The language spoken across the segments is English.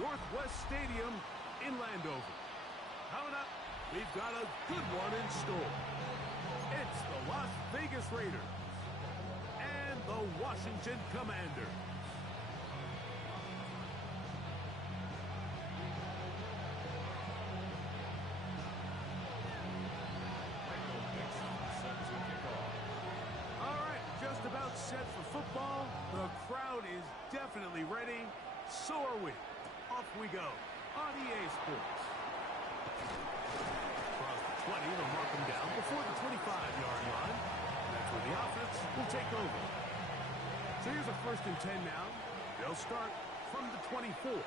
Northwest Stadium in Landover. Coming up, we've got a good one in store. It's the Las Vegas Raiders and the Washington Commanders. All right, just about set for football. The crowd is definitely ready. So are we. Off we go on EA Sports. Across the 20, they'll mark him down before the 25-yard line. That's where the offense will take over. So here's a 1st and 10 now. They'll start from the 24. The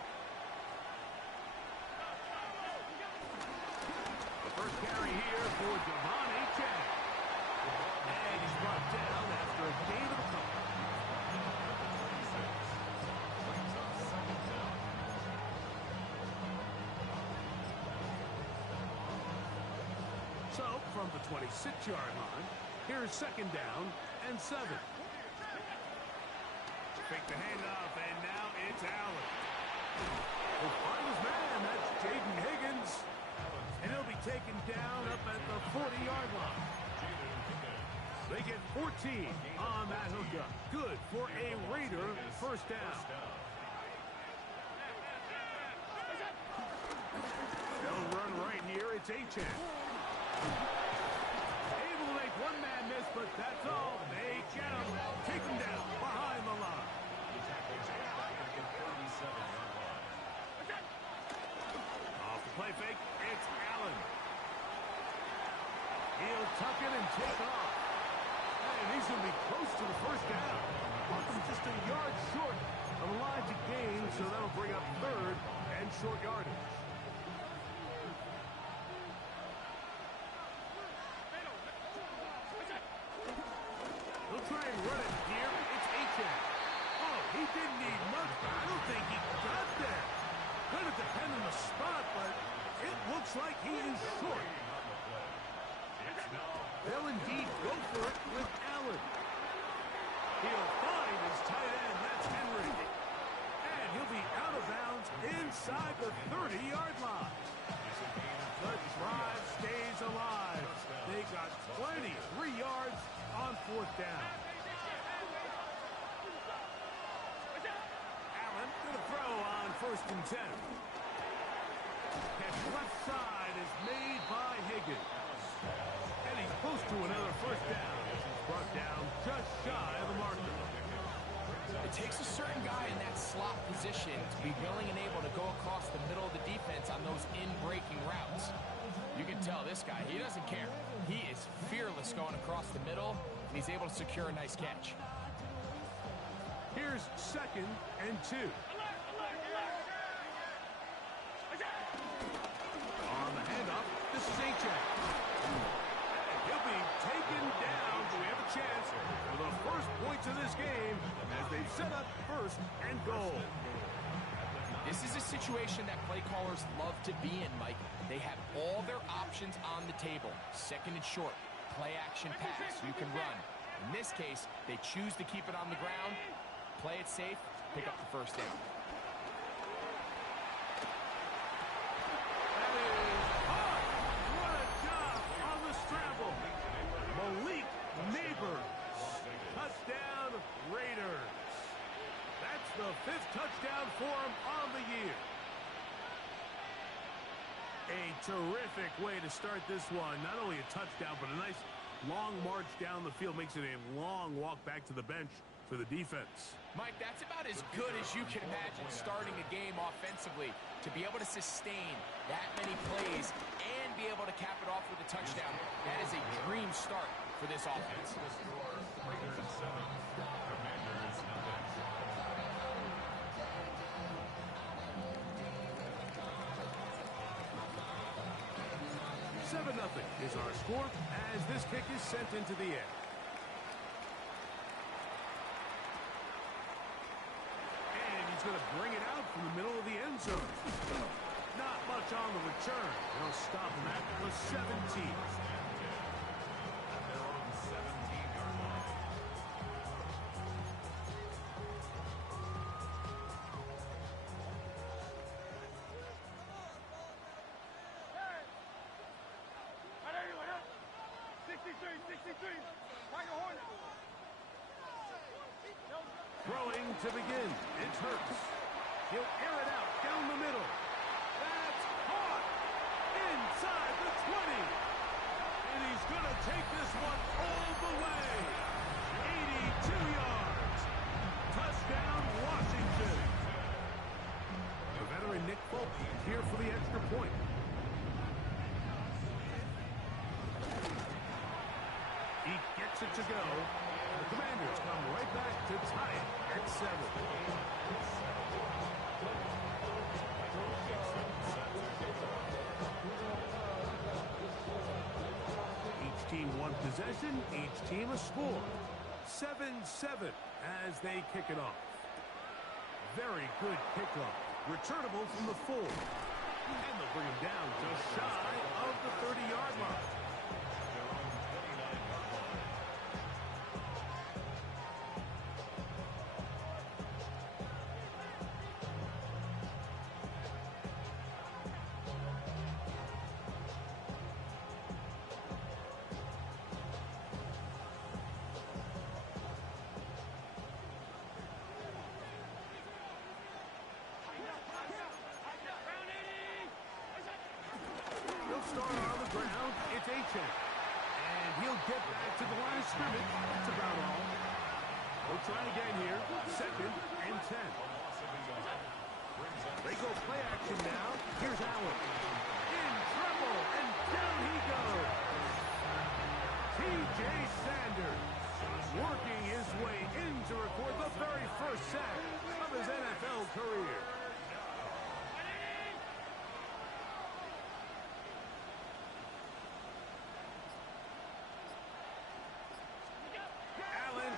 first carry here for Devon Achane. And he's brought down after a gain of a couple. So, from the 26-yard line, here's 2nd down and 7. Fake the handoff, and now it's Allen. He'll find his man, that's Jaden Higgins. And he'll be taken down up at the 40-yard line. They get 14 on that hookup. Good for a Raider 1st down. They'll run right here, it's Achane. Able to make one man miss, but that's all. They get him. Take him down behind the line. Off the play fake, it's Allen. He'll tuck it and take off. And he's going to be close to the 1st down. Welcome just a yard short of the line to gain, so that'll bring up 3rd and short yardage. He'll try and run it here. It's Achane. Oh, he didn't need much, but I don't think he got there. Going to depend on the spot, but it looks like he is short. They'll indeed go for it with Allen. He'll find his tight end. That's Henry. And he'll be out of bounds inside the 30-yard line. The drive stays alive. They got plenty. 3 yards on 4th down. Allen to the throw on 1st and 10. Catch left side is made by Higgins. And he's close to another 1st down. He's brought down just shy of the marker. It takes a certain guy in that slot position to be willing and able to go across the middle of the defense on those in-breaking routes. You can tell this guy, he doesn't care. He is fearless going across the middle, and he's able to secure a nice catch. Here's 2nd and 2. On the handoff, this is Achane. He'll be taken down. Do we have a chance for the first points of this game as they've set up 1st and goal? This is a situation that play callers love to be in, Mike. They have all their options on the table. 2nd and short, play action pass, you can run. In this case, they choose to keep it on the ground, play it safe, pick up the 1st down. That is hard. What a job on the scramble. Malik Neighbors. Touchdown, Raiders. That's the 5th touchdown for him on the year. A terrific way to start this one. Not only a touchdown, but a nice long march down the field. Makes it a long walk back to the bench for the defense. Mike, that's about as good as you can imagine starting a game offensively. To be able to sustain that many plays and be able to cap it off with a touchdown, that is a dream start for this offense. Raiders 7, Commanders nothing. 7-0 is our score as this kick is sent into the air. And he's going to bring it out from the middle of the end zone. Not much on the return. They'll stop him at the 17. Throwing to begin. It's Hurts. He'll air it out down the middle. That's caught inside the 20. And he's going to take this one all the way. 82 yards. Touchdown, Washington. The veteran Nick Folk here for the extra point. He gets it to go. The Commanders come right back to tie it at 7. Each team one possession, each team a score. 7-7 as they kick it off. Very good kickoff. Returnable from the 4. And they'll bring him down just shy of the 30-yard line. Start on the ground, it's H.A. And he'll get back to the line of scrimmage. That's about all. We'll try again here. 2nd and 10. They go play action now. Here's Allen. In trouble, and down he goes. T.J. Sanders working his way in to record the very first sack of his NFL career.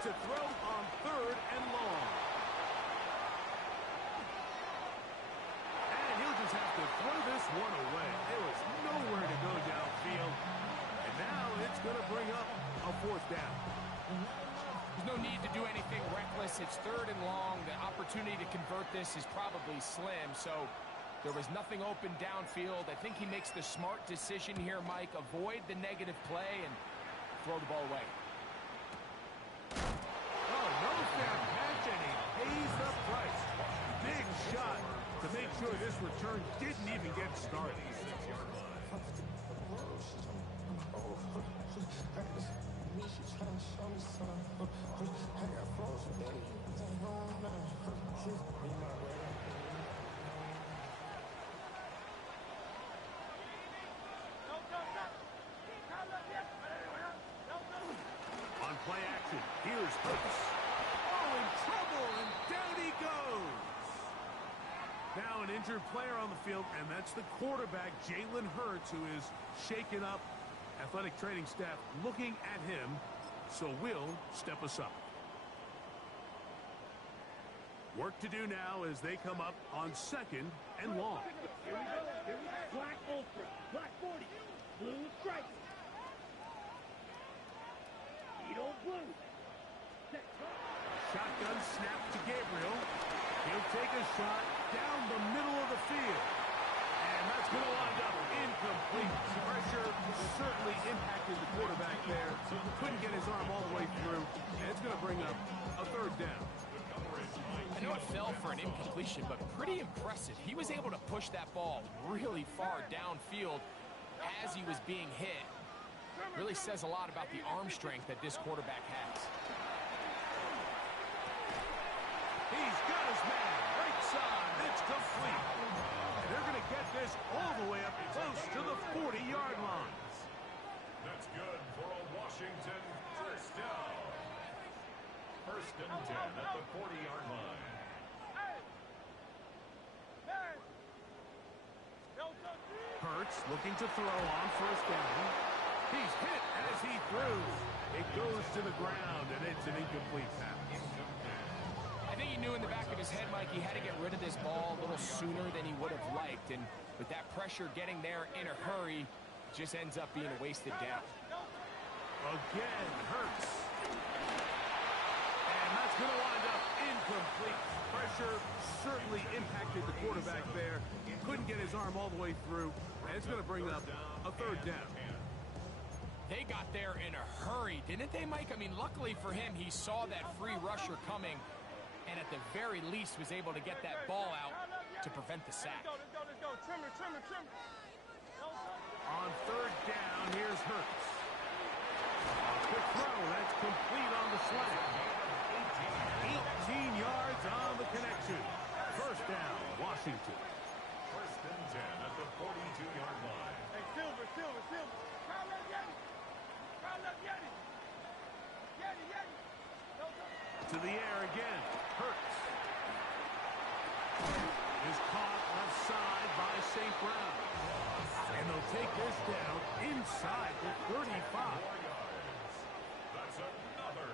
To throw on 3rd and long. And he'll just have to throw this one away. There was nowhere to go downfield. And now it's going to bring up a 4th down. There's no need to do anything reckless. It's 3rd and long. The opportunity to convert this is probably slim. So there was nothing open downfield. I think he makes the smart decision here, Mike. Avoid the negative play and throw the ball away. No fair catch, and he pays the price. Big shot to make sure this return didn't even get started. On play action, here's Hurts. In trouble, and down he goes. Now an injured player on the field, and that's the quarterback, Jalen Hurts, who is shaken up. Athletic training staff looking at him, so we'll step aside. Work to do now as they come up on 2nd and long. Here we go. Black ultra, black 40, blue stripes. Edo blue. Shotgun snap to Gabriel. He'll take a shot down the middle of the field. And that's going to wind up incomplete. Pressure certainly impacted the quarterback there. Couldn't get his arm all the way through. And it's going to bring up a 3rd down. I know it fell for an incompletion, but pretty impressive. He was able to push that ball really far downfield as he was being hit. Really says a lot about the arm strength that this quarterback has. He's got his man right side. It's complete. And they're going to get this all the way up close to the 40-yard line. That's good for a Washington first down. 1st and 10 at the 40-yard line. Hurts looking to throw on 1st down. He's hit as he throws. It goes to the ground, and it's an incomplete pass. I think he knew in the back of his head, Mike, he had to get rid of this ball a little sooner than he would have liked. And with that pressure getting there in a hurry, it just ends up being a wasted down. Again, Hurts. And that's going to wind up incomplete. Pressure certainly impacted the quarterback there. Couldn't get his arm all the way through. And it's going to bring up a 3rd down. They got there in a hurry, didn't they, Mike? I mean, luckily for him, he saw that free rusher coming, and at the very least was able to get that ball out to prevent the sack. Let's go. Trim it. On third down, here's Hurts. A quick throw, that's complete on the slant. 18 yards on the connection. First down, Washington. First and 10 at the 42-yard line. Hey, Silver. Crowd up, Yeti. To the air again. Hurts. Is caught left side by St. Brown. And they'll take this down inside the 35. 4 yards. That's another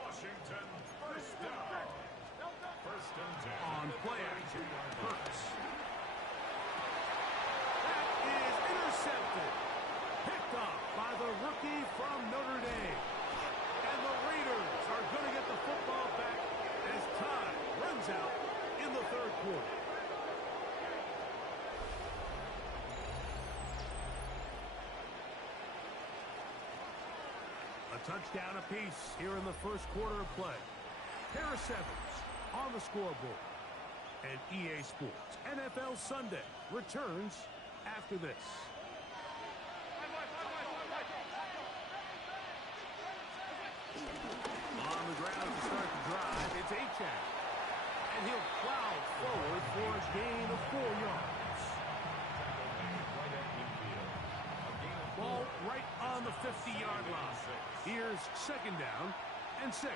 Washington first down. First and 10. On play action, Hurts. That is intercepted. Picked up by the rookie from Notre Dame. And the Raiders are going to get the football back as time runs out in the third quarter. A touchdown apiece here in the first quarter of play. Pair of sevens on the scoreboard. And EA Sports NFL Sunday returns after this. On the ground to start the drive, it's Achane. And he'll plow forward for a gain of 4 yards. Ball right on the 50-yard line. Here's second down and 6.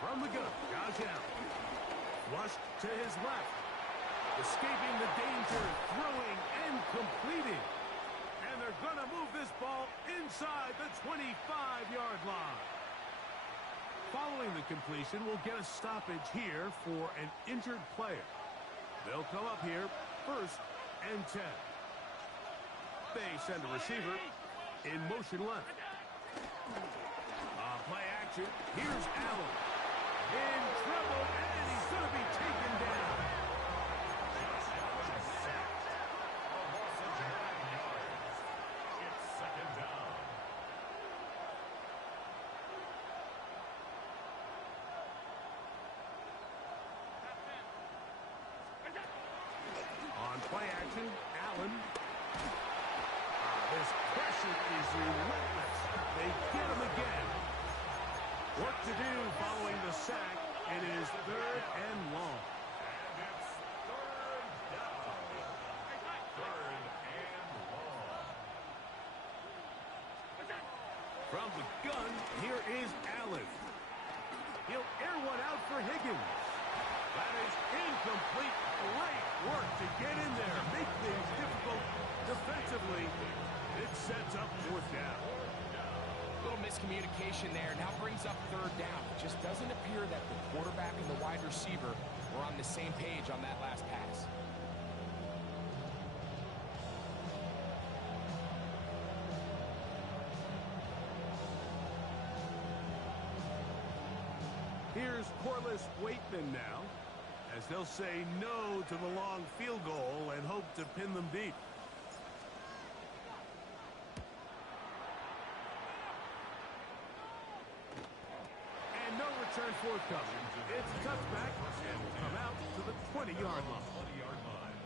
From the gun, Josh Allen. Flushed to his left. Escaping the danger, throwing and completing. And they're going to move this ball inside the 25-yard line. Following the completion, we'll get a stoppage here for an injured player. They'll come up here, first and 10. They send a receiver in motion left. Play action. Here's Allen. In trouble, and he's going to be taken down. It's second down. On play action, Allen. This pressure is relentless. They get him again. Work to do following the sack. It is third and long. And it's third down. Third and long. From the gun, here is Allen. He'll air one out for Higgins. That is incomplete. Great work to get in there. Make things difficult defensively. It sets up fourth down. Little miscommunication there. Now brings up third down. It just doesn't appear that the quarterback and the wide receiver were on the same page on that last pass. Here's Corliss Waitman now, as they'll say no to the long field goal and hope to pin them deep. And no return forthcoming. It's a touchback and will come out to the 20-yard line. 20-yard line.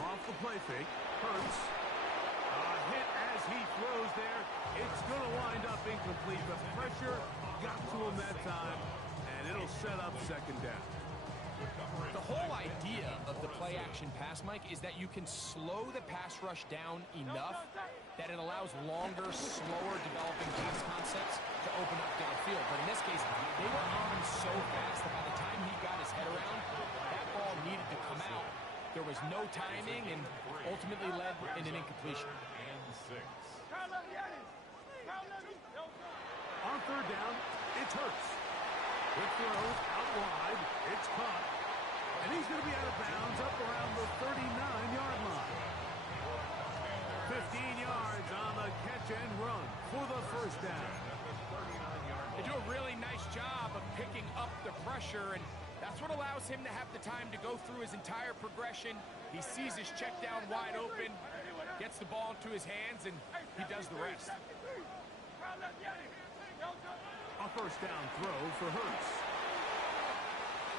Off the play fake. Hurts. A hit as he throws there. It's going to wind up incomplete. The pressure got to him that time, and it'll set up second down. The whole idea of the play-action pass, Mike, is that you can slow the pass rush down enough that it allows longer, slower developing pass concepts to open up downfield. But in this case, they were on so fast that by the time he got his head around, that ball needed to come out. There was no timing and ultimately led in an incompletion. And 6. On third down, it's Hurts. Quick throw, out wide, it's caught. And he's going to be out of bounds up around the 39-yard line. first down. They do a really nice job of picking up the pressure, and that's what allows him to have the time to go through his entire progression. He sees his check down wide open, gets the ball into his hands, and he does the rest. A first down throw for Hurts.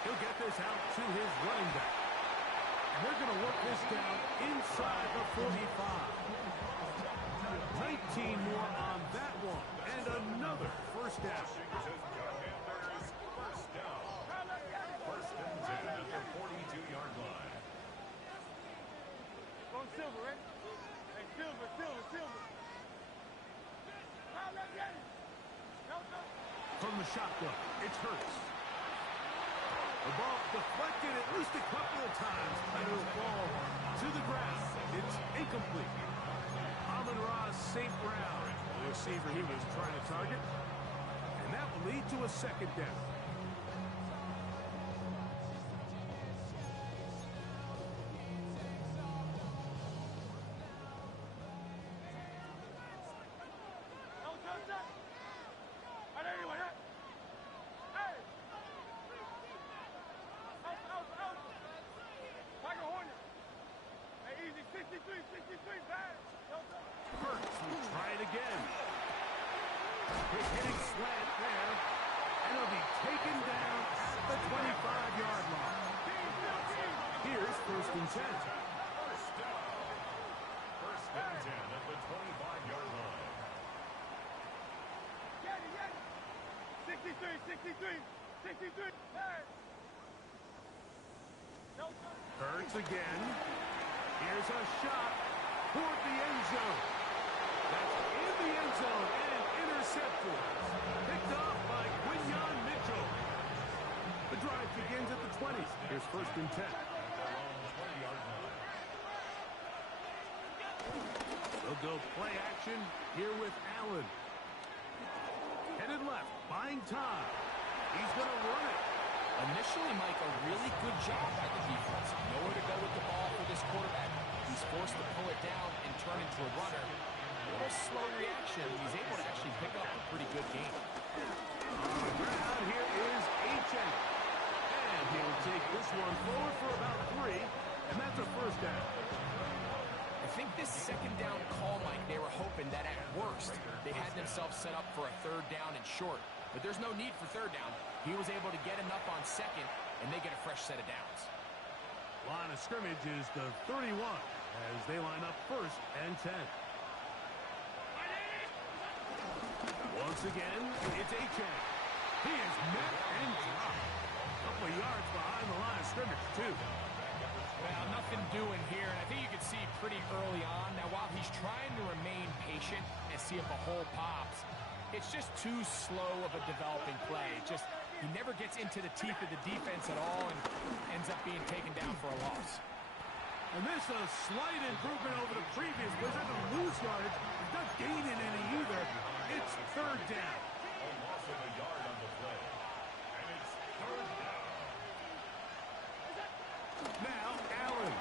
He'll get this out to his running back. And they're going to work this down inside the 45. 19 more on that one. And another first down. First and 10 at the 42-yard line. Go Silver, right? Hey, Silver. From the shotgun, it's Hurts. The ball deflected at least a couple of times, and it'll fall to the ground. It's incomplete. Amon-Ra St. Brown, the receiver he was trying to target, and that will lead to a second down. Hurts will try it again. Big hitting slant there, and he'll be taken down at the 25-yard line. Here's first and 10. First down. First and 10 at the 25-yard line. 63. Hurts again. Here's a shot toward the end zone. That's in the end zone and intercepted. Picked off by Quinyon Mitchell. The drive begins at the 20. Here's first and 10. They'll go play action here with Allen. Headed left, buying time. He's going to run it. Initially, Mike, a really good job by the defense. Nowhere to go with the ball for this quarterback. He's forced to pull it down and turn into a runner. A little slow reaction. He's able to actually pick up a pretty good game. On the ground, here is H.A. And he'll take this one forward for about 3, and that's a first down. I think this second down call, Mike, they were hoping that at worst, they had themselves set up for a third down and short. But there's no need for third down. He was able to get enough on second, and they get a fresh set of downs. Line of scrimmage is the 31 as they line up first and 10. Once again, it's H.A. He is met and dropped. A couple of yards behind the line of scrimmage, too. Well, nothing doing here, and I think you can see pretty early on. Now, while he's trying to remain patient and see if a hole pops, it's just too slow of a developing play. He never gets into the teeth of the defense at all and ends up being taken down for a loss. And this is a slight improvement over the previous play. They're going to lose yardage. They're not gaining any either. It's third down. A loss of a yard on the play. And it's third down. Now, Allen.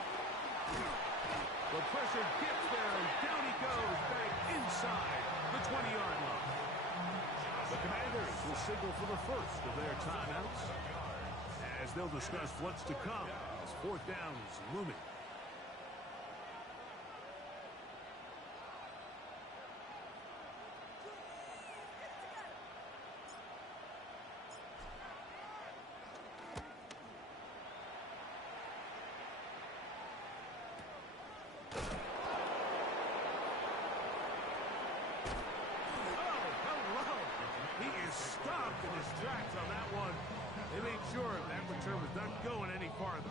The pressure gets there, and down he goes back inside the 20-yard line. The Commanders will signal for the first of their timeouts as they'll discuss what's to come as fourth down is looming. Stopped in his tracks on that one. They made sure that return was not going any farther.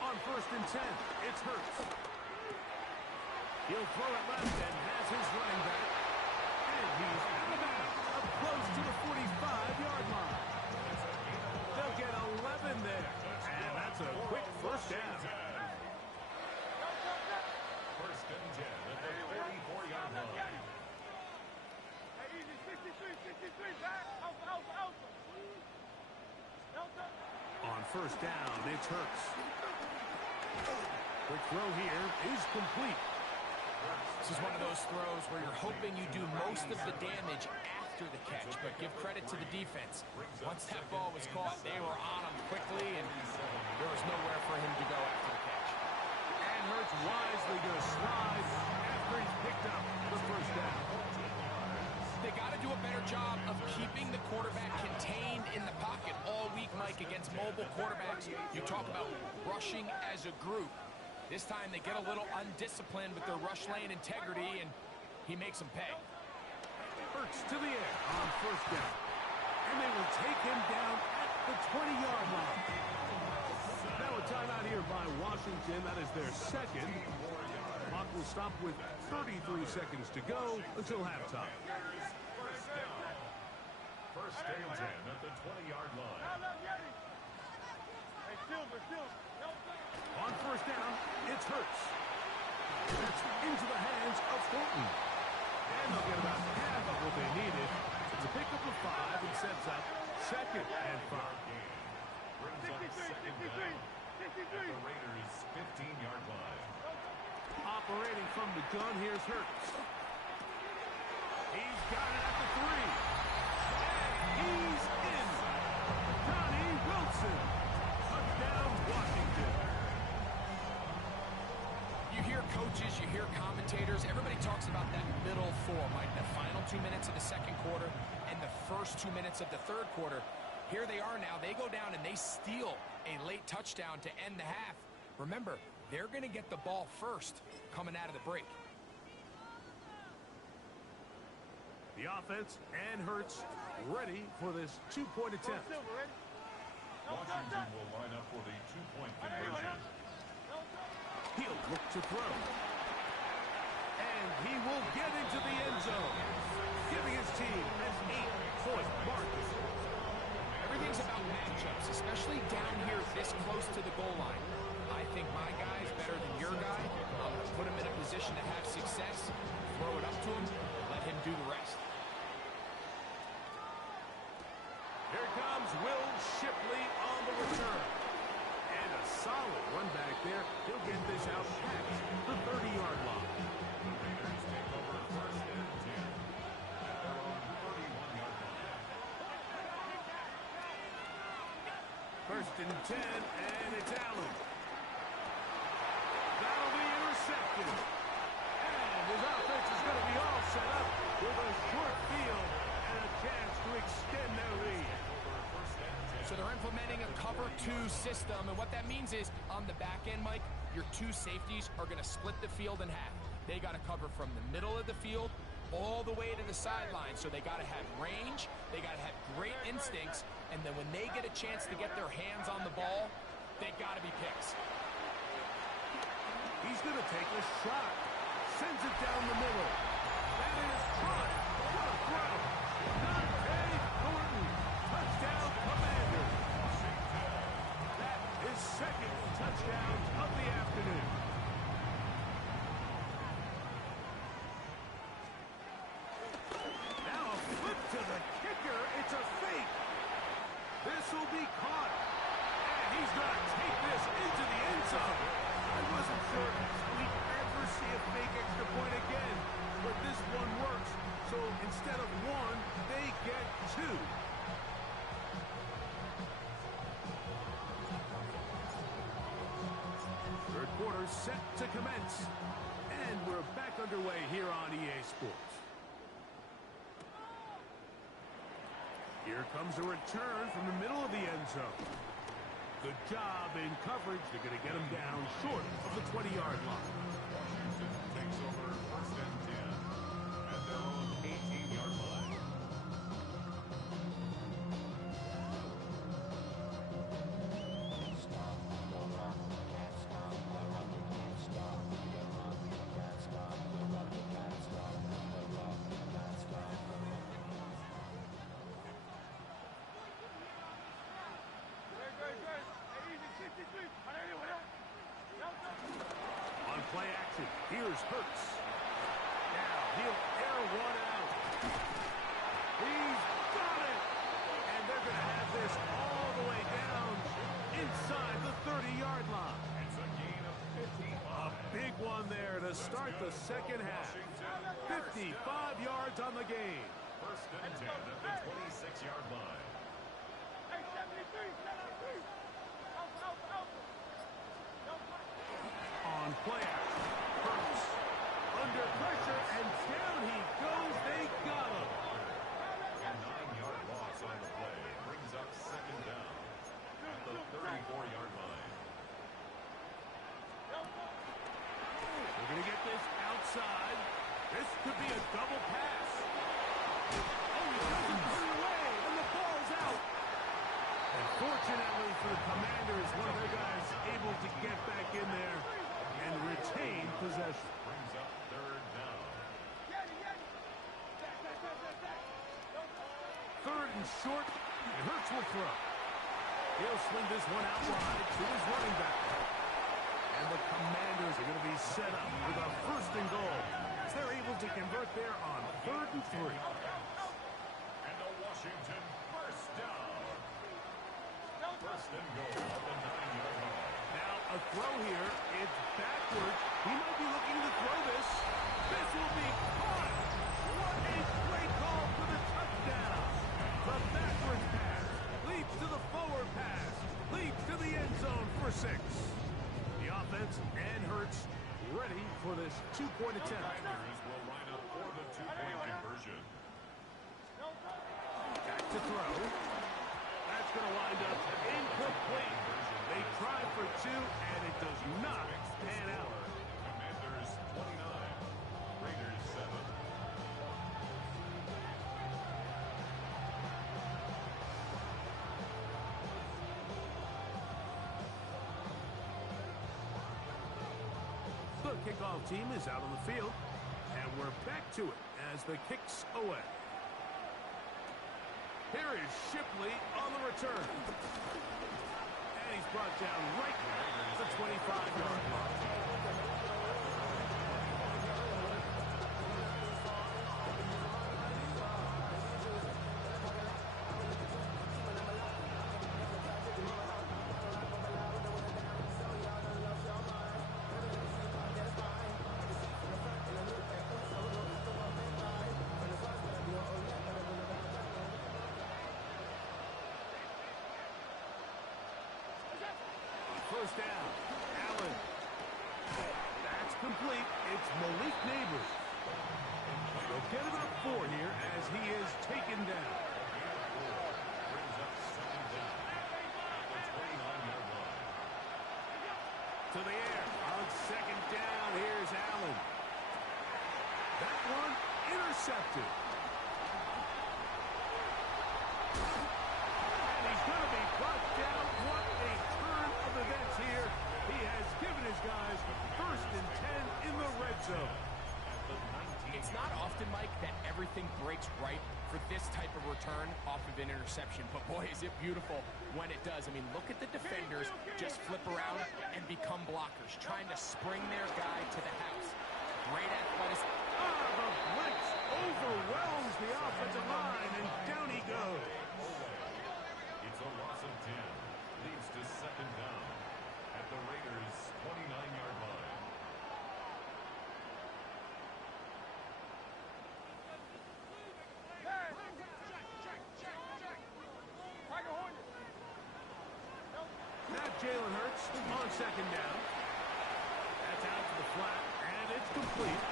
On first and 10, it's Hurts. He'll throw it left and has his running back. He's out of bounds, up close to the 45-yard line. They'll get 11 there, and that's a quick first down. First and 10 at the 44-yard line. first down. It's Hurts. Quick throw here is complete. This is one of those throws where you're hoping you do most of the damage after the catch, but give credit to the defense. Once that ball was caught, they were on him quickly, and there was nowhere for him to go after the catch. And Hurts wisely going to slide after he's picked up the first down. They got to do a better job of keeping the quarterback contained in the pocket all week, Mike, against mobile quarterbacks. You talk about rushing as a group. This time they get a little undisciplined with their rush lane integrity, and he makes them pay. Hurts to the air on first down. And they will take him down at the 20-yard line. Now a timeout here by Washington. That is their second. Clock will stop with 33 seconds to go until halftime. First and 10 at the 20-yard line. Hey, Silver. On first down, it's Hurts. That's into the hands of Thornton. And they'll get about half of what they needed. It's a pickup of 5 and sets up second and 5. Brings up second down at the Raiders' 15-yard line. Operating from the gun, here's Hurts. He's got it at the 3. And he's in. Johnny Wilson. Touchdown, Washington. You hear coaches, you hear commentators, everybody talks about that middle four, Mike, the final 2 minutes of the second quarter and the first 2 minutes of the third quarter. Here they are now. They go down and they steal a late touchdown to end the half. Remember, they're going to get the ball first coming out of the break. The offense and Hurts ready for this two-point attempt. Washington will line up for the two-point conversion. He'll look to throw. And he will get into the end zone, giving his team an 8-point mark. Everything's about matchups, especially down here this close to the goal line. I think my guy is better than your guy. I'm going to put him in a position to have success, throw it up to him, let him do the rest. Here comes Will Shipley on the return. And a solid run back there. He'll get this out past the 30-yard line. The Raiders take over first and 10 at their own 31-yard line. First and 10, and it's Allen. That'll be intercepted. And his offense is going to be all set up with a short field and a chance to extend their lead. So they're implementing a cover 2 system, and what that means is on the back end, Mike, your 2 safeties are going to split the field in half. They got to cover from the middle of the field all the way to the sideline, so they got to have range, they got to have great instincts, and then when they get a chance to get their hands on the ball, they got to be picks. He's going to take a shot. Sends it down the middle. That is Trot. What a throw. Dante Thornton. Touchdown, Commanders. That is second touchdown of the afternoon. Now a flip to the kicker. It's a fake. This will be caught. And he's going to take this into the end zone. I wasn't sure we ever see a fake extra point again, but this one works. So instead of 1, they get 2. Third quarter set to commence. And we're back underway here on EA Sports. Here comes a return from the middle of the end zone. Good job in coverage. They're going to get him down short of the 20-yard line. Washington takes over first and 10 at their own 18-yard line. On play action, here's Hurts. Now he'll air one out. He's got it! And they're going to have this all the way down start the second half. 55 yards on the game. First and 10 at the 26-yard line. Hey, 73, set up 3. Out. On play action, Hurts under pressure, and down he goes. They got him. A 9-yard loss on the play brings up second down at the 34-yard line. They're going to get this outside. This could be a double pass. Oh, he doesn't put it away, and the ball's out. And fortunately for the Commanders, one of their guys able to get back in there and retain possession. Brings up third down. Third and short, and Hurts will throw. He'll swing this one out wide to his running back. And the Commanders are going to be set up with a first and goal, as they're able to convert there on 3rd and 3. And a Washington first down. First and goal at the 9-yard line. Now a throw here. It's backwards. He might be looking to throw this. This will be caught. What a great call for the touchdown. The backwards pass leads to the forward pass. Leads to the end zone for 6. The offense and Hurts ready for this 2-point attempt. Commanders will line up for the 2-point conversion. Back to throw. That's going to wind up incomplete. They tried for 2, and it does not pan out. Commanders 29, Raiders 7. The kickoff team is out on the field, and we're back to it as the kick's away. Here is Shipley on the return. And he's brought down right at the 25-yard line. First down, Allen. That's complete. It's Malik Neighbors. They'll get about 4 here as he is taken down. Brings up second down at the 29-yard line. To the air. On second down, here's Allen. That one intercepted. And he's going to be brought down. What a turn of events here. He has given his guys first and 10 in the red zone. It's not often, Mike, that everything breaks right for this type of return off of an interception. But, boy, is it beautiful when it does. I mean, look at the defenders just flip around and become blockers, trying to spring their guy to the house. Great athleticism. The blitz overwhelms the offensive line, and down he goes. It's a loss of 10. Leads to second down at the Raiders' 29-yard line. Now Jalen Hurts on second down. That's out to the flat, and it's complete.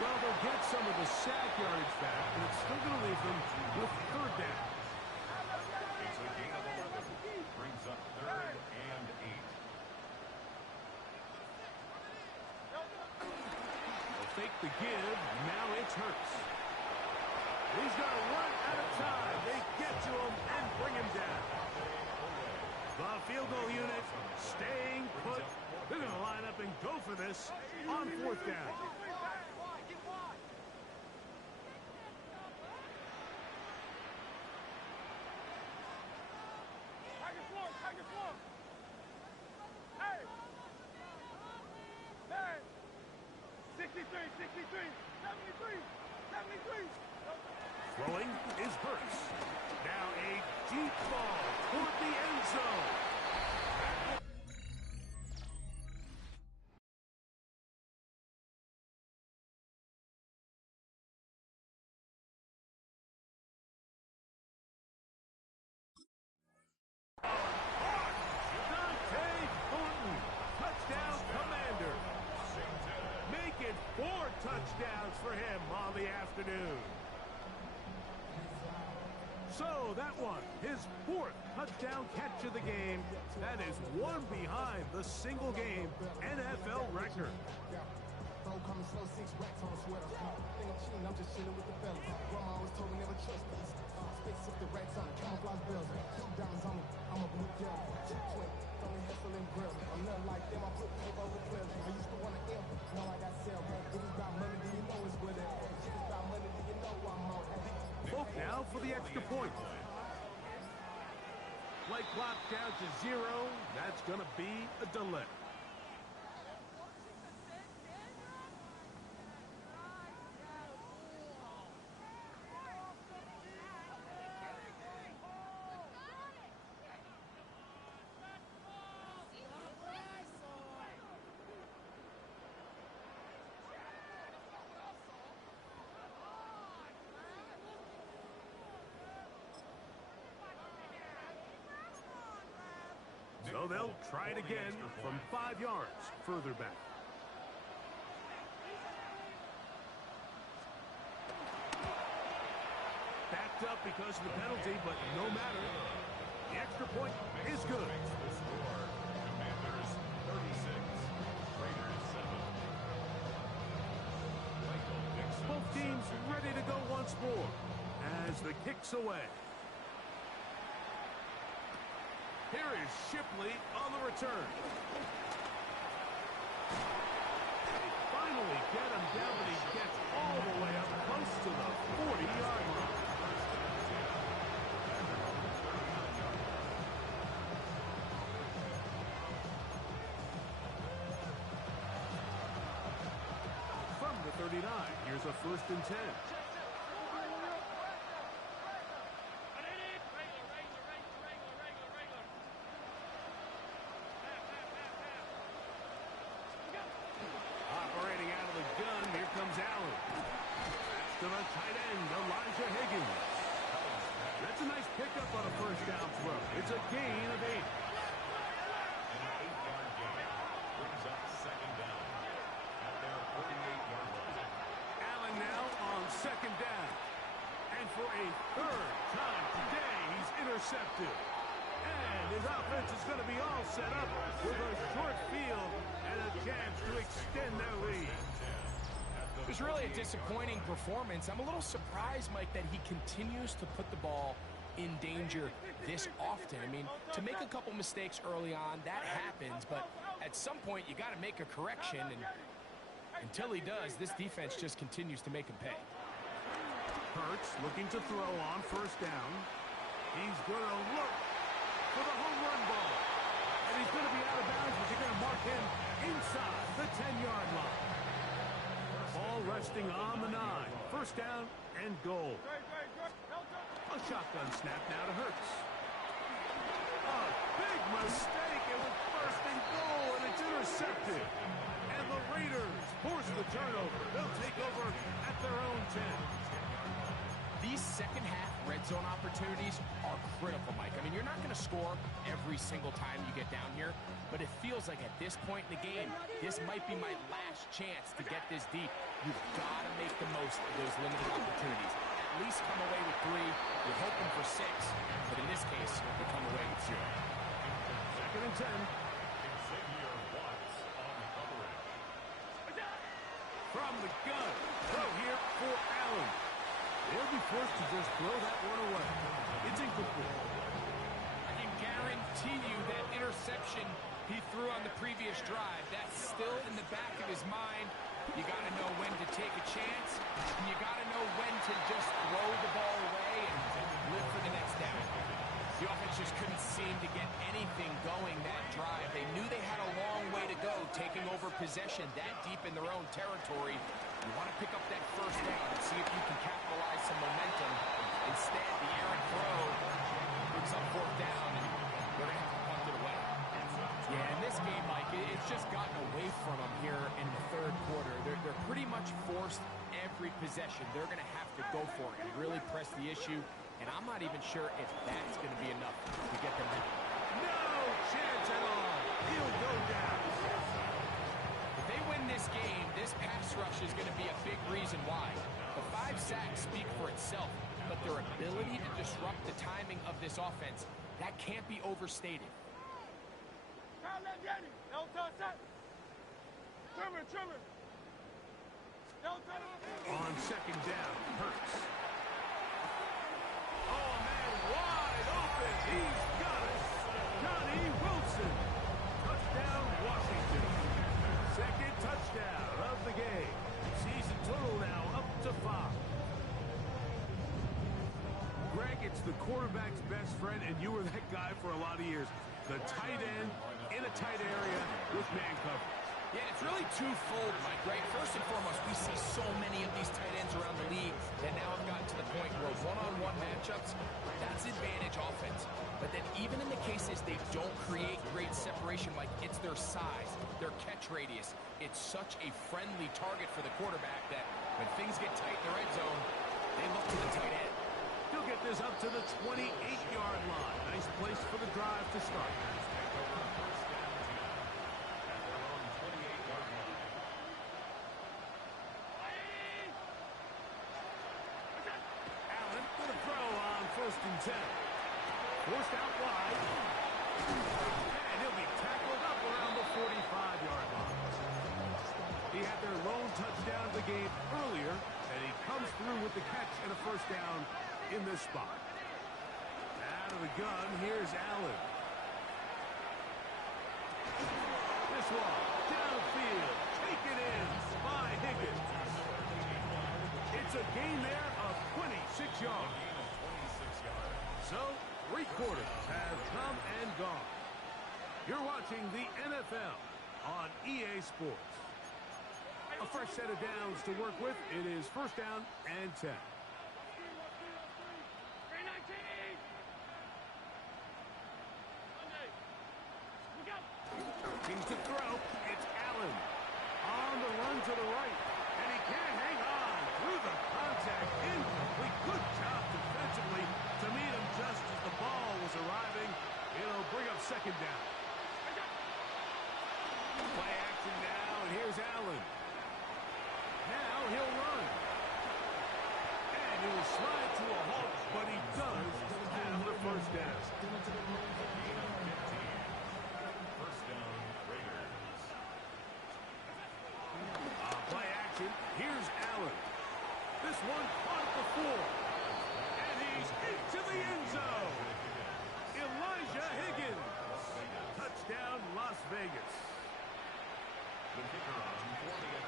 Well, they'll get some of the sack yardage back, but it's still going to leave them with third down. It's a gain of 11. Brings up third and 8. They'll fake the give. Now it's Hurts. He's got to run out of time. They get to him and bring him down. The field goal unit staying put. They're going to line up and go for this on 4th down. Hey! Man! 63, 73, 73, 73. Throwing is Hurts. Now a deep ball toward the end zone. touchdowns for him on the afternoon. So that one, his 4th touchdown catch of the game. That is one behind the single-game NFL record. Bro, coming slow, 6 racks on a sweater. Think I'm cheating, I'm just chilling with the fellas. Grandma always told me never trust us. Space 50 racks on, camouflage bells. Diamonds on me, I'm a blue devil. Twin, only hustle and grill. I'm nothing like them, I put paper over pleasure. I used to want to M, now I got sell. If it's about money, then you know it's with it. If it's about money, then you know I'm on. Both now for the extra point. Play clock down to 0. That's going to be a delay. So they'll try it again from 5 yards further back. Backed up because of the penalty, but no matter. The extra point is good. The score, Commanders 36, Raiders 7. Both teams ready to go once more as the kick's away. Here is Shipley on the return. They finally get him down, but he gets all the way up close to the 40-yard line. From the 39, here's a 1st and 10. Operating out of the gun, here comes Allen. To the tight end, Elijah Higgins. That's a nice pickup on a 1st down throw. It's a gain of 8. And an 8-yard gain brings up 2nd down at their 48-yard line. Allen now on 2nd down. And for a 3rd time today, he's intercepted. And his offense is going to be all set up with a short field and a chance to extend their lead. It was really a disappointing performance. I'm a little surprised, Mike, that he continues to put the ball in danger this often. I mean, to make a couple mistakes early on, that happens, but at some point you got to make a correction, and until he does, this defense just continues to make him pay. Hurts looking to throw on 1st down. He's going to look for the home run ball. And he's going to be out of bounds, but you're going to mark him inside the 10-yard line. Ball resting on the 9. 1st down and goal. A shotgun snap now to Hurts. A big mistake. It was 1st and goal, and it's intercepted. And the Raiders force the turnover. They'll take over at their own 10. These second-half red zone opportunities are critical, Mike. I mean, you're not going to score every single time you get down here, but it feels like at this point in the game, this might be my last chance to get this deep. You've got to make the most of those limited opportunities. At least come away with 3. You're hoping for 6, but in this case, you come away with 0. 2nd and 10. Xavier Watts on the coverage. From the gun. Throw here for Allen. They'll be forced to just throw that one away. It's incomplete. I can guarantee you that interception he threw on the previous drive, that's still in the back of his mind. You got to know when to take a chance, and you got to know when to just throw the ball away and live for the next down. The offense just couldn't seem to get anything going that drive. They knew they had a long way to go, taking over possession that deep in their own territory. You want to pick up that 1st down and see if you can capitalize some momentum. Instead, the errant throw puts up 4th down, and they're going to have to punt it away. Yeah, in this game, Mike, it's just gotten away from them here in the 3rd quarter. They're pretty much forced every possession. They're going to have to go for it and really press the issue, and I'm not even sure if that's going to be enough to get them down. No chance at all. He'll go down. If they win this game, this pass rush is going to be a big their ability to disrupt the timing of this offense, that can't be overstated. On second down, Hurts. Oh, man, wide open. He's got it. Johnny Wilson. Touchdown, Washington. Second touchdown of the game. Season total now up to 5. Greg, it's the quarterback's best friend, and you were that guy for a lot of years. The tight end in a tight area with man coverage. Yeah, it's really twofold, Mike, right? First and foremost, we see so many of these tight ends around the league that now have gotten to the point where one-on-one matchups, that's advantage offense. But then even in the cases they don't create great separation, Mike, it's their size, their catch radius. It's such a friendly target for the quarterback that when things get tight in the red zone, they look to the tight end. He'll get this up to the 28-yard line. Nice place for the drive to start. Allen with a throw on 1st and 10. Forced out wide. And he'll be tackled up around the 45-yard line. He had their lone touchdown of the game earlier, and he comes through with the catch and a 1st down in this spot. Out of the gun, here's Allen. This one, downfield, taken in by Higgins. It's a gain there of 26 yards. So, 3 quarters have come and gone. You're watching the NFL on EA Sports. A fresh set of downs to work with. It is 1st down and 10. Looking to throw. It's Allen. On the run to the right. And he can't hang on through the contact. Incomplete. Good job defensively to meet him just as the ball was arriving. It'll bring up 2nd down. Play action now, and here's Allen. Now he'll run. And he will slide to a halt, but he does have the 1st down. Play action. Here's Allen. This one caught at the 4. And he's into the end zone. Elijah Higgins. Touchdown, Las Vegas.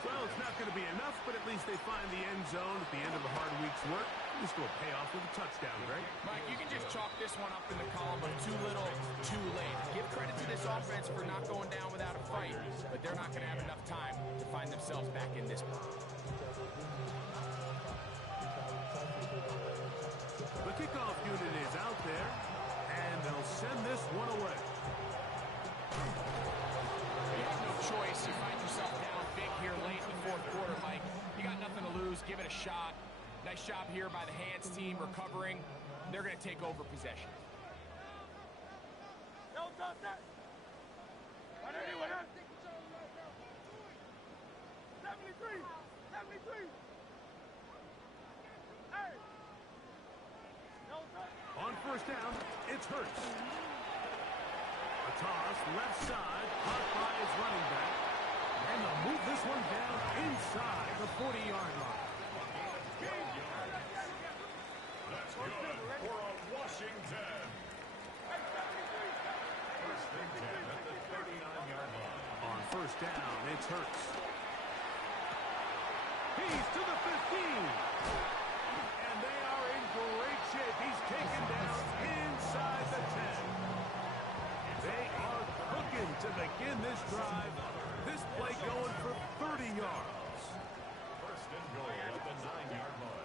Well, it's not going to be enough, but at least they find the end zone at the end of a hard week's work. This will pay off with a touchdown, Greg. Mike, you can just chalk this one up in the column of too little, too late. Give credit to this offense for not going down without a fight, but they're not going to have enough time to find themselves back in this one. The kickoff unit is out there, and they'll send this one away. You have no choice. You find yourself down big here late in the 4th quarter, Mike. You got nothing to lose. Give it a shot. Nice job here by the hands team recovering. They're going to take over possession. On 1st down, it's Hurts. A toss, left side, caught by his running back. And they'll move this one down inside the 40-yard line. That's good for a Washington. 1st and 10 at the 39-yard line. On 1st down, it's Hurts. He's to the 15. And they are in great shape. He's taken down inside the 10. They are cooking to begin this drive. This play going for 30 yards. 1st and goal at the 9-yard line.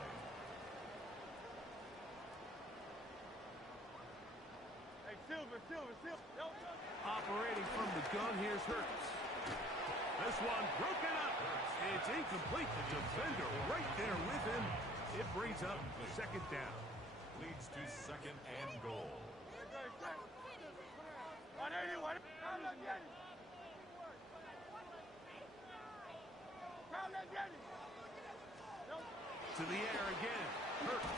Operating from the gun, here's Hurts. This one broken up. It's incomplete. The defender right there with him. It brings up 2nd down. Leads to 2nd and goal. To the air again. Hurts.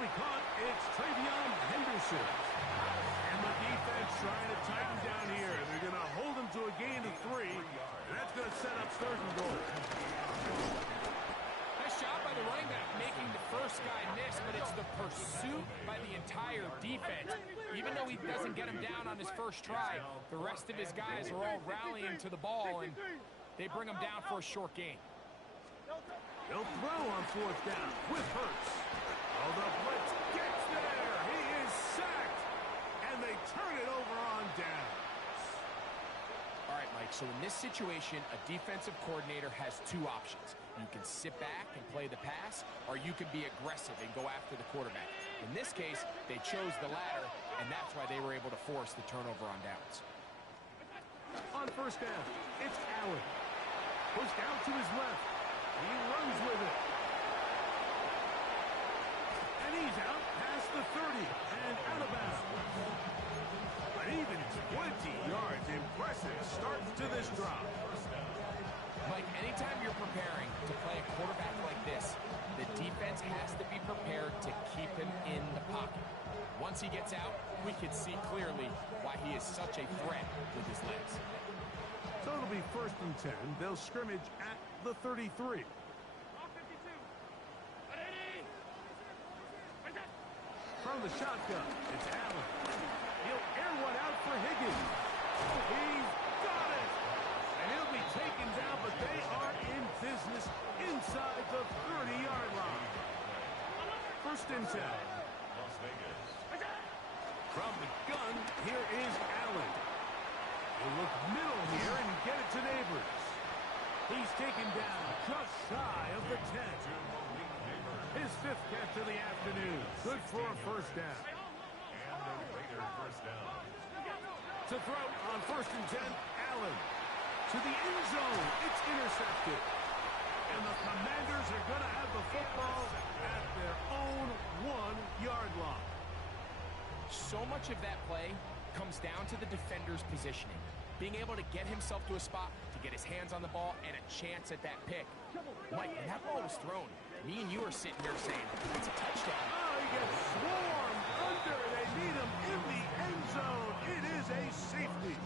That'll be caught. It's Travion Henderson. And the defense trying to tighten down here. They're going to hold him to a gain of 3. And that's going to set up 3rd and goal. Nice job by the running back making the first guy miss, but it's the pursuit by the entire defense. Even though he doesn't get him down on his first try, the rest of his guys are all rallying to the ball, and they bring him down for a short gain. He'll throw on 4th down with Hurts. Oh, the blitz gets there. He is sacked. And they turn it over on downs. All right, Mike, so in this situation, a defensive coordinator has 2 options. You can sit back and play the pass, or you can be aggressive and go after the quarterback. In this case, they chose the latter, and that's why they were able to force the turnover on downs. On 1st down, it's Allen. Pushed out to his left. He runs with it. And he's out past the 30 and out of bounds. An even 20 yards. Impressive start to this drive. Mike, anytime you're preparing to play a quarterback like this, the defense has to be prepared to keep him in the pocket. Once he gets out, we can see clearly why he is such a threat with his legs. So it'll be 1st and 10. They'll scrimmage at the 33. From the shotgun, it's Allen. He'll air one out for Higgins. He's got it! And he'll be taken down, but they are in business inside the 30-yard line. 1st and 10. Las Vegas. From the gun, here is Allen. He'll look middle here and get it to Neighbors. He's taken down just shy of the 10. His 5th catch of the afternoon. Good for a 1st down. And the Raiders first down. To throw on 1st and 10, Allen. To the end zone. It's intercepted. And the Commanders are going to have the football at their own 1-yard line. So much of that play comes down to the defender's positioning. Being able to get himself to a spot, to get his hands on the ball, and a chance at that pick. Mike, when that ball was thrown, me and you are sitting here saying, it's a touchdown. Oh, he gets swarmed under. They need him in the end zone. It is a safety.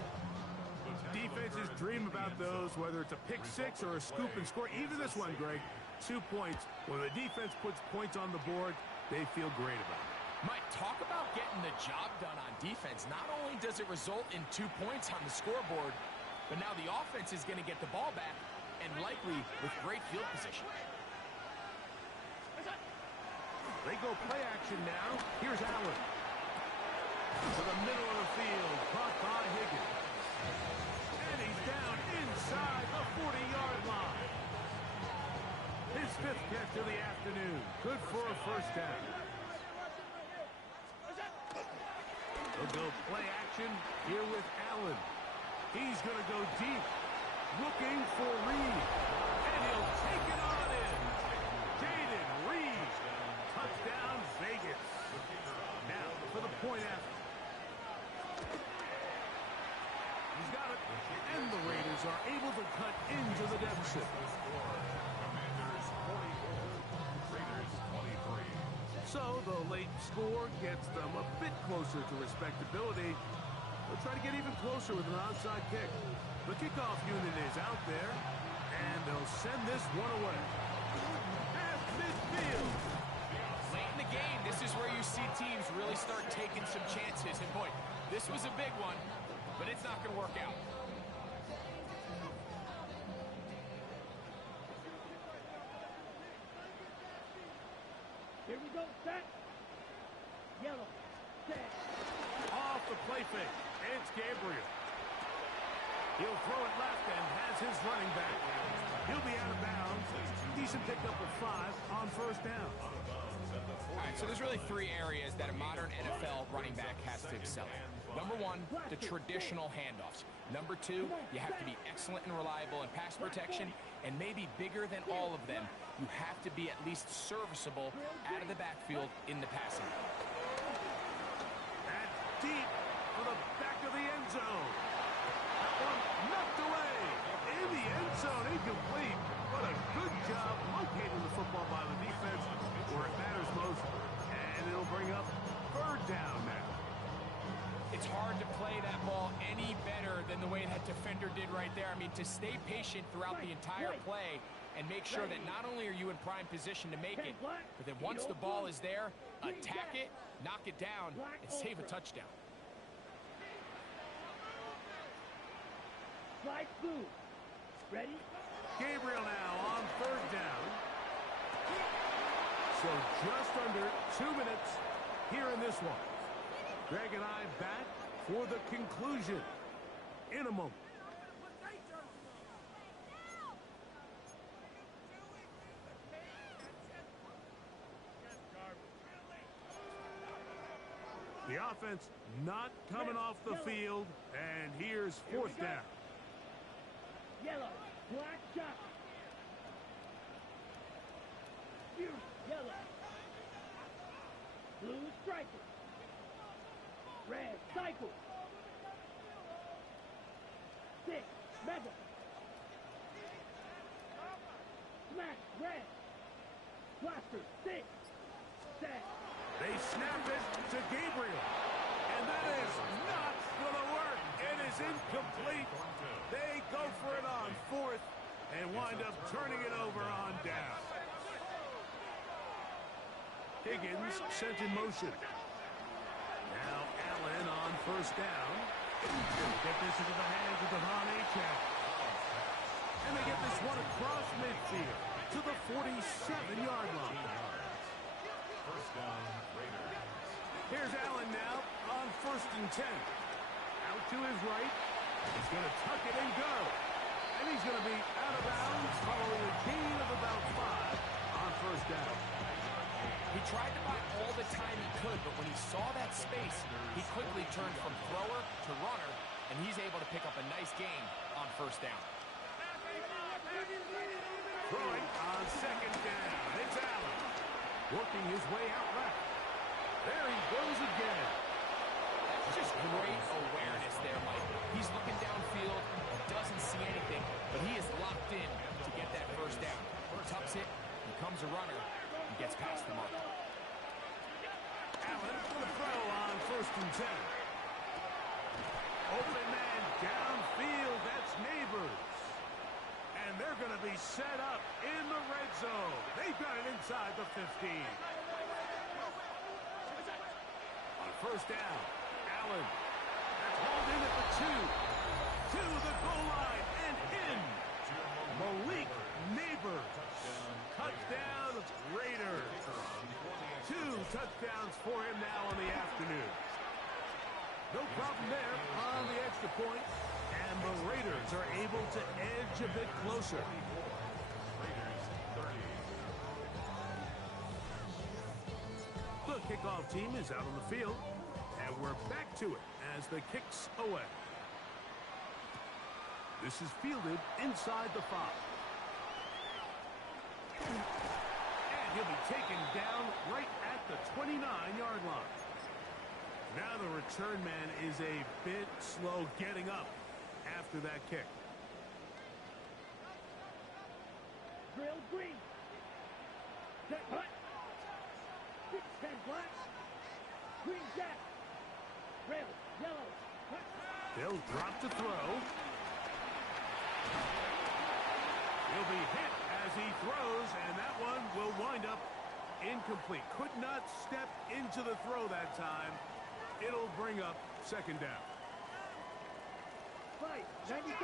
Defenses dream about those, whether it's a pick 6 or a scoop and score. Even this one, Greg, 2 points. When the defense puts points on the board, they feel great about it. Mike, talk about getting the job done on defense. Not only does it result in 2 points on the scoreboard, but now the offense is going to get the ball back, and likely with great field position. They go play action now. Here's Allen. To the middle of the field, caught by Higgins. And he's down inside the 40-yard line. His 5th catch of the afternoon. Good for a 1st down. They'll go play action here with Allen. He's going to go deep, looking for Reed. And he'll take it on in. Jaden Reed. Touchdown, Vegas. Now for the point after. He's got it. And the Raiders are able to cut into the deficit. Commanders 44, Raiders 23. So the late score gets them a bit closer to respectability. They'll try to get even closer with an onside kick. The kickoff unit is out there, and they'll send this one away. At midfield. Late in the game, this is where you see teams really start taking some chances. And boy, this was a big one, but it's not going to work out. Here we go, set. Yellow, set. Off the play fake. It's Gabriel. He'll throw it left and has his running back. He'll be out of bounds. Decent pickup of 5 on 1st down. All right, so there's really 3 areas that a modern NFL running back has to excel at. Number 1, the traditional handoffs. Number 2, you have to be excellent and reliable in pass protection. And maybe bigger than all of them, you have to be at least serviceable out of the backfield in the passing game. That's deep for the back of the end zone. That one knocked away. In the end zone, incomplete. What a good job locating the football by the defense where it matters most. And And it'll bring up third down now. It's hard to play that ball any better than the way that defender did right there. I mean, to stay patient throughout the entire play and make sure that not only are you in prime position to make it, but then once the ball is there, attack it, knock it down, and save a touchdown. Slide through. Ready? Gabriel now on third down. So just under 2 minutes here in this one. Greg and I back for the conclusion in a moment. The offense not coming off the field, and here's fourth down. Yellow, black shot. Yellow. Blue striker. Red cycle. 6, mega. Smash, red. Blaster, 6. Set. They snap it to Gabriel. And that is not going to work. It is incomplete. They go for it on fourth and wind up turning it over on down. Higgins sent in motion. Now Allen on first down. Get this into the hands of Devon Achane. And they get this one across midfield to the 47-yard line. First down, Raiders. Here's Allen now on 1st and 10. Out to his right. He's going to tuck it and go. And he's going to be out of bounds following a gain of about 5 on first down. He tried to buy all the time he could, but when he saw that space, he quickly turned from thrower to runner, and he's able to pick up a nice gain on first down. Throwing on second down. It's Allen. Working his way out left. There he goes again. That's just great awareness there, Mike. He's looking downfield, doesn't see anything, but he is locked in to get that first down. He tucks it, becomes a runner, and gets past the mark. Allen for the throw on 1st and 10. Open man downfield. That's Neighbors. And they're going to be set up in the red zone. They've got it inside the 15. On first down, Allen. That's hauled in at the 2. To the goal line and in. Malik Neighbors. Touchdown Raiders. 2 touchdowns for him now in the afternoon. No problem there on the extra point. And the Raiders are able to edge a bit closer. Raiders 30. The kickoff team is out on the field. And we're back to it as the kick's away. This is fielded inside the 5. And he'll be taken down right at the 29-yard line. Now the return man is a bit slow getting up after that kick. Drill green. Set hut. 6-10 black. Green jack. Rail yellow. Hut. They'll drop to throw. He'll be hit as he throws, and that one will wind up incomplete. Could not step into the throw that time. It'll bring up second down. Fight 97.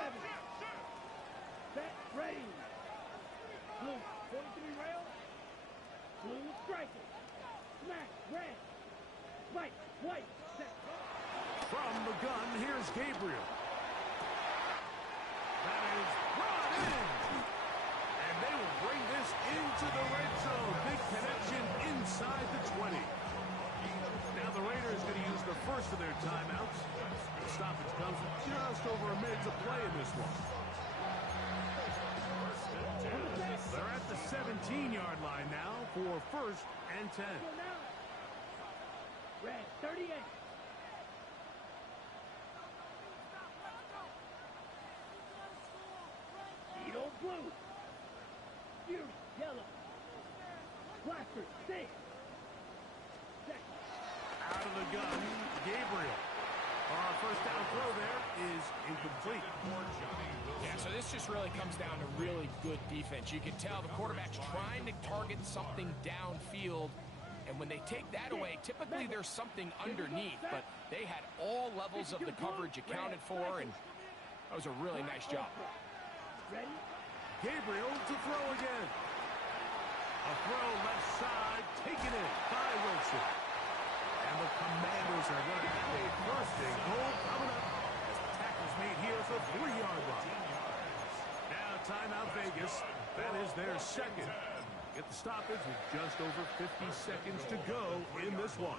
Set ready. Blue 43 rail. Blue striker. Smack red. White white set. From the gun, here's Gabriel. That is brought in. And they will bring this into the red zone. Big connection inside the 20. Now the Raiders going to use the first of their timeouts. The stoppage comes with just over a minute to play in this one. They're at the 17-yard line now for 1st and 10. Red 38. Eagle blue. Fury yellow. Blaster 6. Set Gabriel. First down throw there is incomplete. Yeah, so this just really comes down to really good defense. You can tell the quarterback's trying to target something downfield, and when they take that away, typically there's something underneath, but they had all levels of the coverage accounted for, and that was a really nice job. Gabriel to throw again. A throw left side, taken in by Wilson. And the Commanders are going to have a first and goal coming up as the tackle's made here for 3-yard line. Now timeout Vegas. That is their second. Get the stoppage with just over 50 seconds to go in this one.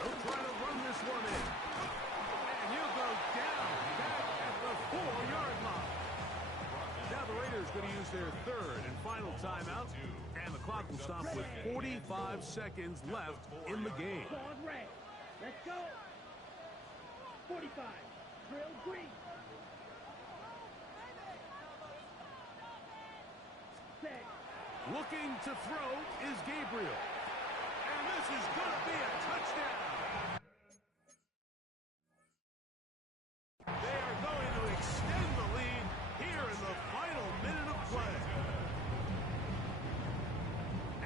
They'll try to run this one in. And he'll go down back at the 4-yard line. Now the Raiders going to use their third and final timeout. And the clock will stop with 45 seconds left in the game. Let's go. 45. Drill green. Looking to throw is Gabriel. And this is going to be a touchdown. They are going to extend the lead here in the final minute of play.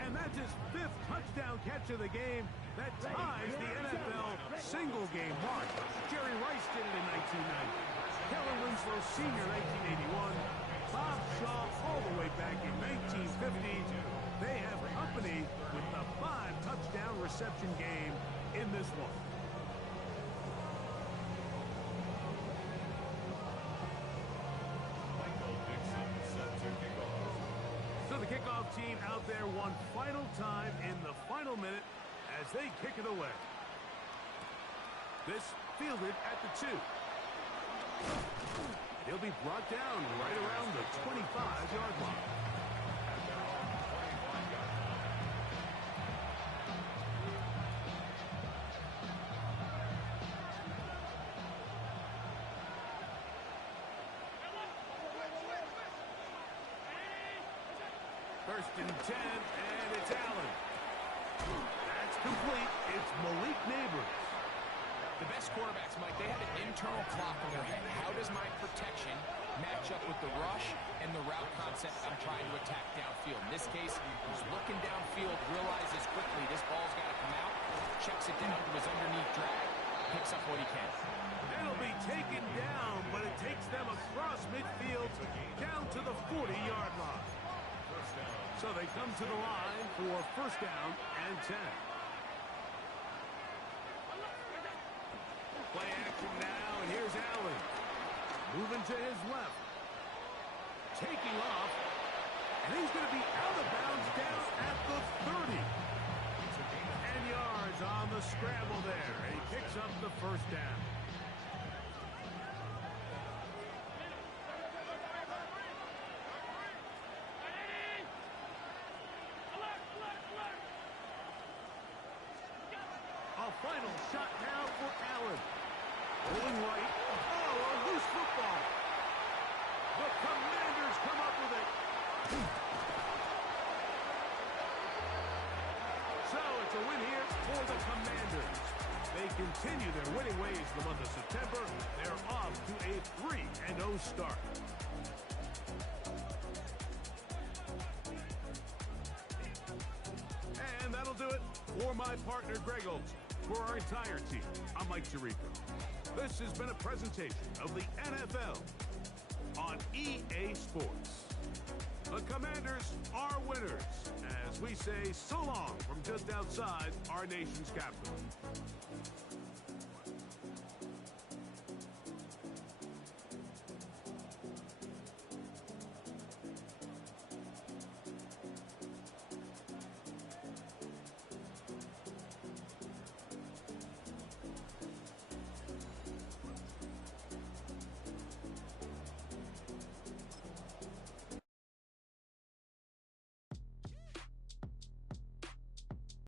And that's his 5th touchdown catch of the game. That ties the NFL single-game mark. Jerry Rice did it in 1990. Keller Winslow Sr. 1981. Bob Shaw all the way back in 1950. They have company with the 5-touchdown reception game in this one. So the kickoff team out there one final time in the final minute as they kick it away. This fielded at the 2. He'll be brought down right around the 25-yard line. First and 10, and it's Allen. That's complete. It's Malik Neighbors. The best quarterbacks, Mike, they have an internal clock in their head. How does my protection match up with the rush and the route concept I'm trying to attack downfield? In this case, he's looking downfield, realizes quickly this ball's got to come out, checks it down to his underneath drag, picks up what he can. It'll be taken down, but it takes them across midfield down to the 40-yard line. So they come to the line for first down and 10. Play action now, and here's Allen. Moving to his left. Taking off. And he's going to be out of bounds down at the 30. And yards on the scramble there. And he picks up the first down. A final shot now for Allen. Rolling right. Oh, a loose football. The Commanders come up with it. So it's a win here for the Commanders. They continue their winning ways the month of September. They're off to a 3-0 start. And that'll do it for my partner, Greg Olson. For our entire team, I'm Mike Tirico. This has been a presentation of the NFL on EA Sports. The Commanders are winners, as we say so long from just outside our nation's capital.